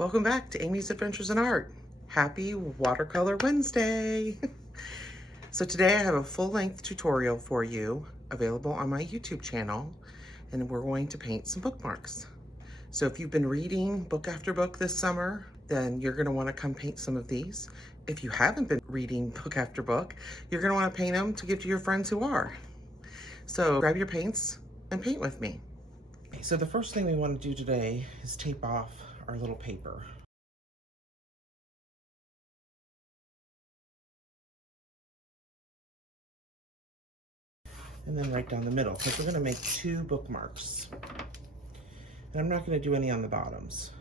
Welcome back to Amy's Adventures in Art. Happy Watercolor Wednesday. So today I have a full-length tutorial for you available on my YouTube channel, and we're going to paint some bookmarks. So if you've been reading book after book this summer, then you're gonna wanna come paint some of these. If you haven't been reading book after book, you're gonna wanna paint them to give to your friends who are. So grab your paints and paint with me. So the first thing we wanna do today is tape off our little paper. And then right down the middle, because we're gonna make 2 bookmarks. And I'm not gonna do any on the bottoms.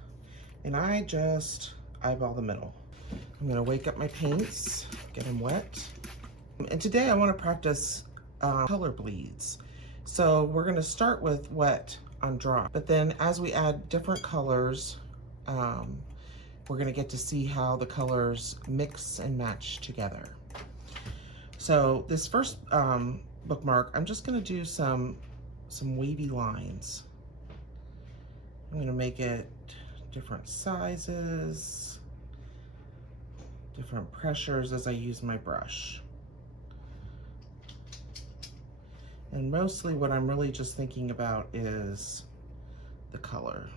And I just eyeball the middle. I'm gonna wake up my paints, get them wet. And today I wanna practice color bleeds. So we're gonna start with wet on dry, but then as we add different colors, we're gonna get to see how the colors mix and match together. So this first bookmark, I'm just gonna do some wavy lines. I'm gonna make it different sizes, different pressures as I use my brush. And mostly what I'm really just thinking about is the color.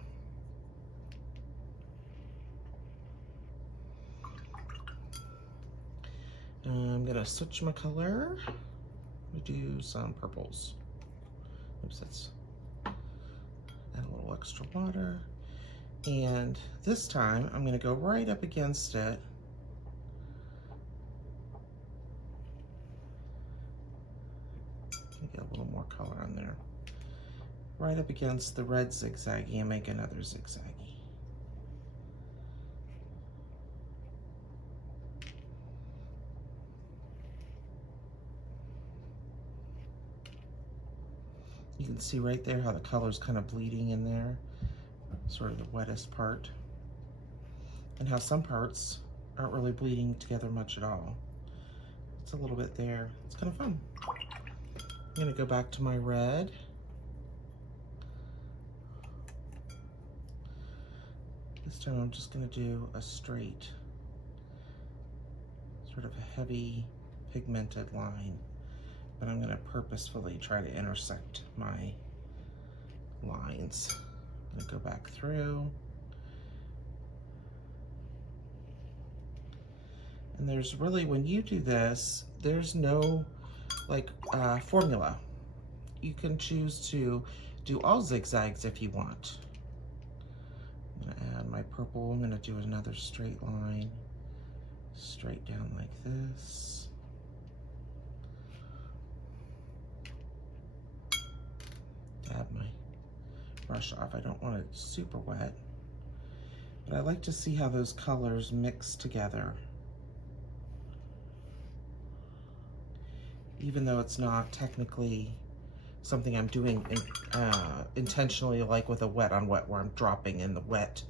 I'm gonna switch my color. I'm gonna do some purples. Oops, that's add a little extra water. And this time I'm gonna go right up against it. Get a little more color on there. Right up against the red zigzaggy and make another zigzaggy. You can see right there how the color's kind of bleeding in there, sort of the wettest part, and how some parts aren't really bleeding together much at all. It's a little bit there. It's kind of fun. I'm gonna go back to my red. This time I'm just gonna do a straight, sort of a heavy pigmented line. But I'm gonna purposefully try to intersect my lines. I'm gonna go back through. And there's really, when you do this, there's no like formula. You can choose to do all zigzags if you want. I'm gonna add my purple. I'm gonna do another straight line, straight down like this. Dab my brush off. I don't want it super wet, but I like to see how those colors mix together. Even though it's not technically something I'm doing intentionally, like with a wet on wet, where I'm dropping in the wet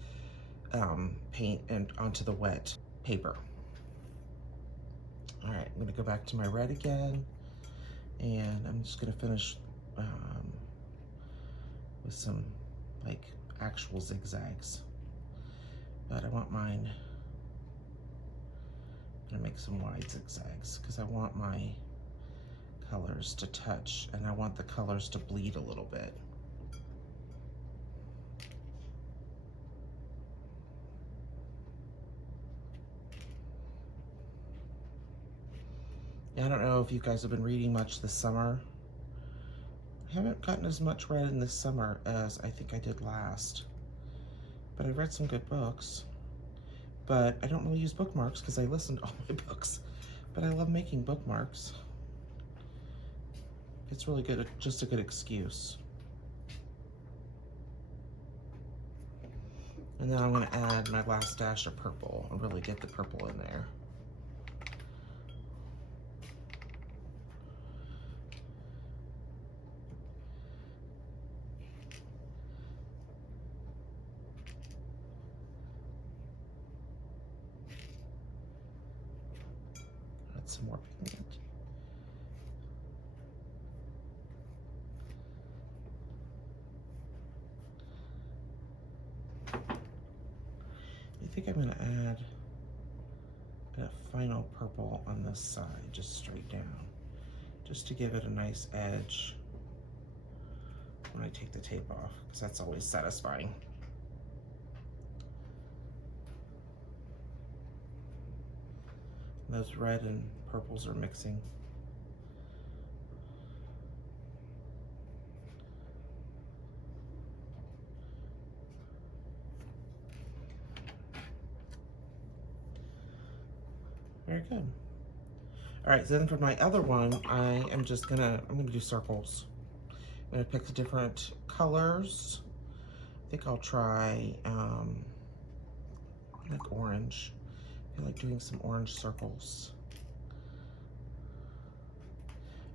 paint and onto the wet paper. All right, I'm gonna go back to my red again, and I'm just gonna finish with some like actual zigzags. But I want mine, I'm gonna make some wide zigzags because I want my colors to touch and I want the colors to bleed a little bit. I don't know if you guys have been reading much this summer. I haven't gotten as much read in this summer as I think I did last, but I've read some good books. But I don't really use bookmarks because I listen to all my books, but I love making bookmarks. It's really good, just a good excuse. And then I'm gonna add my last dash of purple and really get the purple in there. Add some more pigment. think I'm gonna add a final purple on this side, just straight down, just to give it a nice edge when I take the tape off, because that's always satisfying. Those red and purples are mixing. Very good. All right, so then for my other one, I'm gonna do circles. I'm gonna pick the different colors. I think I'll try like orange. I feel like doing some orange circles.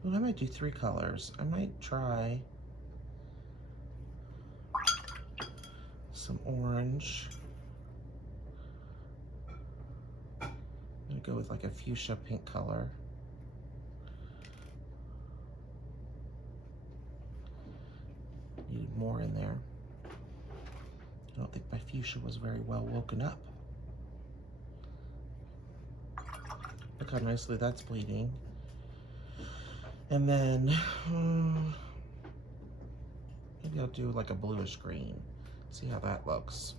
Well, I might do 3 colors. I might try some orange. I'm gonna go with like a fuchsia pink color. Needed more in there. I don't think my fuchsia was very well woken up. Look how nicely that's bleeding. And then maybe I'll do like a bluish green. See how that looks.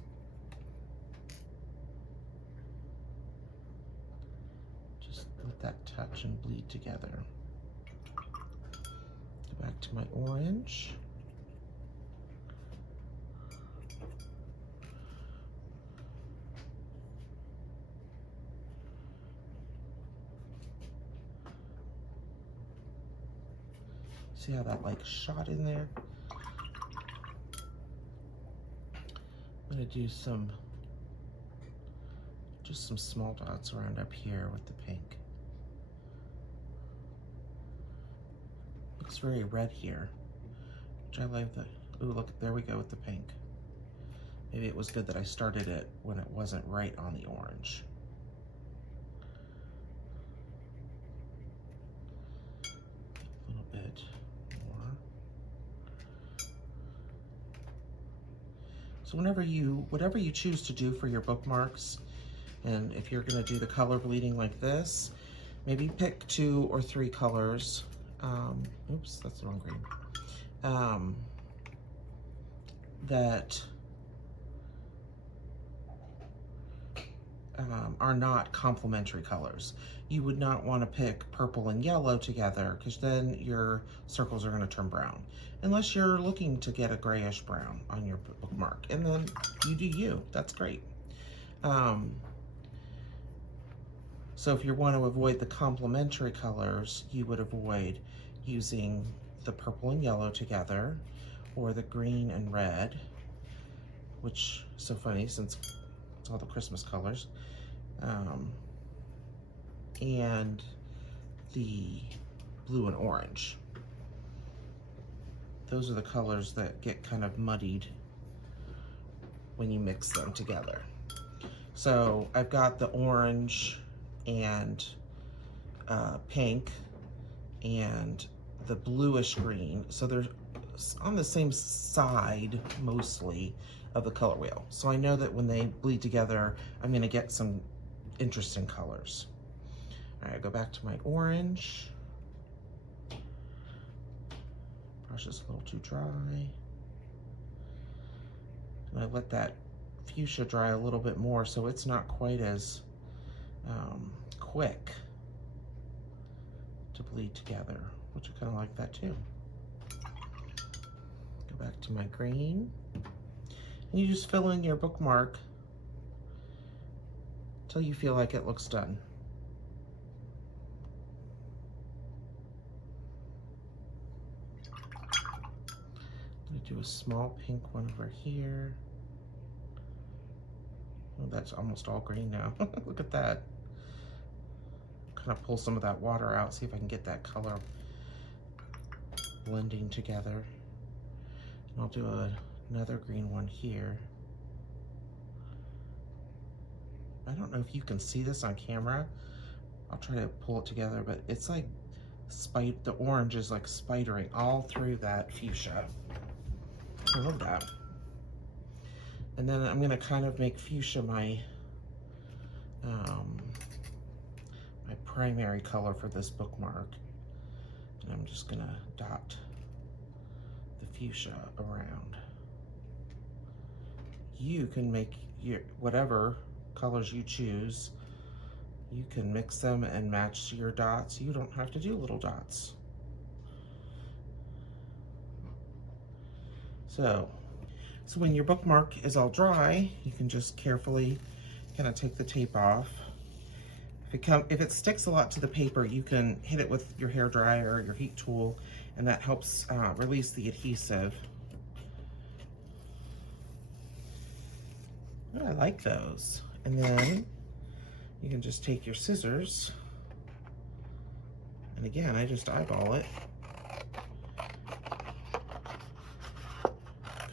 Just let that touch and bleed together. Go back to my orange. See how that like shot in there? I'm gonna do just some small dots around up here with the pink. Looks very red here, which I like the, ooh, look, there we go with the pink. Maybe it was good that I started it when it wasn't right on the orange. A little bit more. So whatever you choose to do for your bookmarks, and if you're gonna do the color bleeding like this, maybe pick 2 or 3 colors. Oops, that's the wrong green. That are not complementary colors. You would not want to pick purple and yellow together, because then your circles are going to turn brown. Unless you're looking to get a grayish brown on your bookmark, and then you do you. That's great. So if you want to avoid the complementary colors, you would avoid using the purple and yellow together, or the green and red, which is so funny since it's all the Christmas colors, and the blue and orange. Those are the colors that get kind of muddied when you mix them together. So I've got the orange and pink and the bluish green. So they're on the same side mostly of the color wheel. So I know that when they bleed together, I'm gonna get some interesting colors. All right, go back to my orange. Brush is a little too dry. And I let that fuchsia dry a little bit more so it's not quite as quick to bleed together, which I kind of like that too. Go back to my green. And you just fill in your bookmark until you feel like it looks done. I'm going to do a small pink one over here. Oh, that's almost all green now. Look at that. Kind of pull some of that water out, see if I can get that color blending together. And I'll do another green one here. I don't know if you can see this on camera. I'll try to pull it together, but it's like the orange is like spidering all through that fuchsia. I love that. And then I'm gonna kind of make fuchsia my my primary color for this bookmark. And I'm just gonna dot the fuchsia around. You can make your whatever colors you choose. You can mix them and match your dots. You don't have to do little dots. So when your bookmark is all dry, you can just carefully kind of take the tape off. If it sticks a lot to the paper, you can hit it with your hair dryer or your heat tool, and that helps release the adhesive. Oh, I like those. And then you can just take your scissors, and again, I just eyeball it.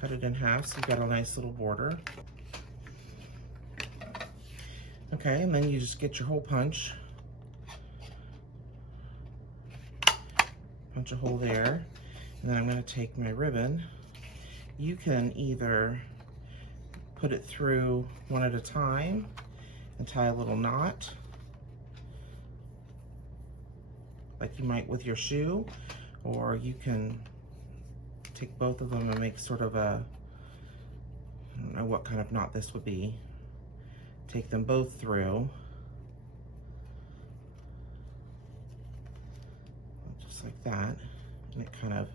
Cut it in half so you've got a nice little border. Okay, and then you just get your hole punch. Punch a hole there. And then I'm going to take my ribbon. You can either put it through one at a time and tie a little knot, like you might with your shoe, or you can take both of them and make sort of a, I don't know what kind of knot this would be. Take them both through, just like that, and it kind of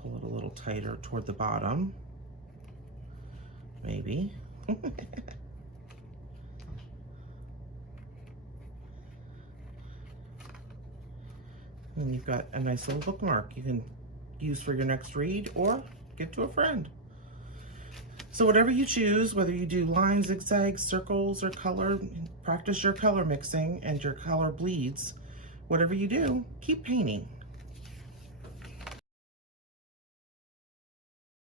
pull it a little tighter toward the bottom, maybe. And you've got a nice little bookmark you can use for your next read or give to a friend. So whatever you choose, whether you do lines, zigzags, circles, or color, practice your color mixing and your color bleeds. Whatever you do, keep painting.